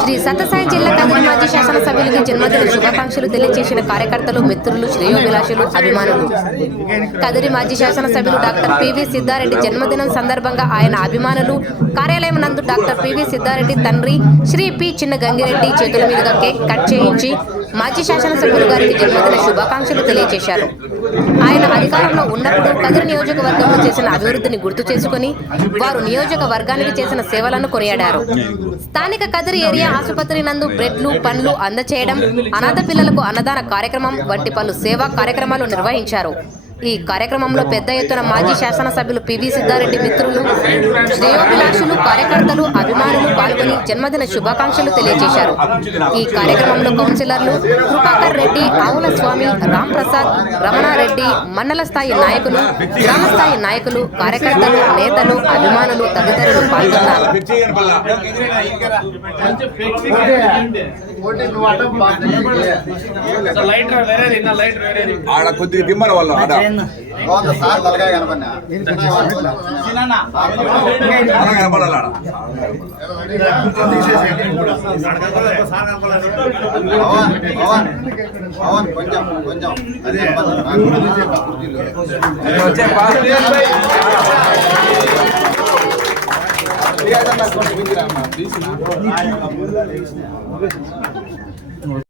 శ్రీ సత్యసాయి జిల్లా కదిరి మాజీ శాసనసభ్యులకి జన్మదిన శుభాకాంక్షలు తెలియజేసిన కార్యకర్తలు మిత్రులు శ్రేయోభిలాషులు అభిమానులు. కదిరి మాజీ శాసనసభ్యులు డాక్టర్ పివి సిద్ధారెడ్డి జన్మదినం సందర్భంగా ఆయన అభిమానులు కార్యాలయం నందు డాక్టర్ పివి సిద్ధారెడ్డి తండ్రి శ్రీ పి చిన్న గంగిరెడ్డి చేతుల మీదుగా కేక్ కట్ చేయించి మాజీ శాసనసభ్యులు గారికి జన్మదిన శుభాకాంక్షలు తెలియజేశారు. ఆయన అధికారంలో ఉన్నప్పుడు కదిరి నియోజకవర్గంలో చేసిన అభివృద్ధిని గుర్తు చేసుకుని వారు నియోజకవర్గానికి చేసిన సేవలను కొనియాడారు. స్థానిక కదిరి ఏరియా ఆసుపత్రి నందు బ్రెడ్లు పండ్లు అందచేయడం అనాథ పిల్లలకు అన్నదాన కార్యక్రమం వంటి పలు సేవా కార్యక్రమాలు నిర్వహించారు. ఈ కార్యక్రమంలో పెద్ద ఎత్తున మాజీ శాసనసభ్యులు పివి సిద్ధారెడ్డి మిత్రులు శ్రేయోభిలాషులు కార్యకర్తలు అభిమానులు పాల్గొని జన్మదిన శుభాకాంక్షలు తెలియజేశారు. ఈ కార్యక్రమంలో కౌన్సిలర్లు కృపాకర్ రెడ్డి ఆవుల స్వామి రామ్ ప్రసాద్ రమణారెడ్డి మండల స్థాయి నాయకులు గ్రామ స్థాయి నాయకులు కార్యకర్తలు నేతలు అభిమానులు తదితరులు పాల్గొన్నారు. ఆడ కొద్దిగా వాళ్ళు ఆడ. కనపడాలి ఆడ. కొంచెం కొంచెం అదే. వచ్చే ¿Qué es eso? ¿Qué.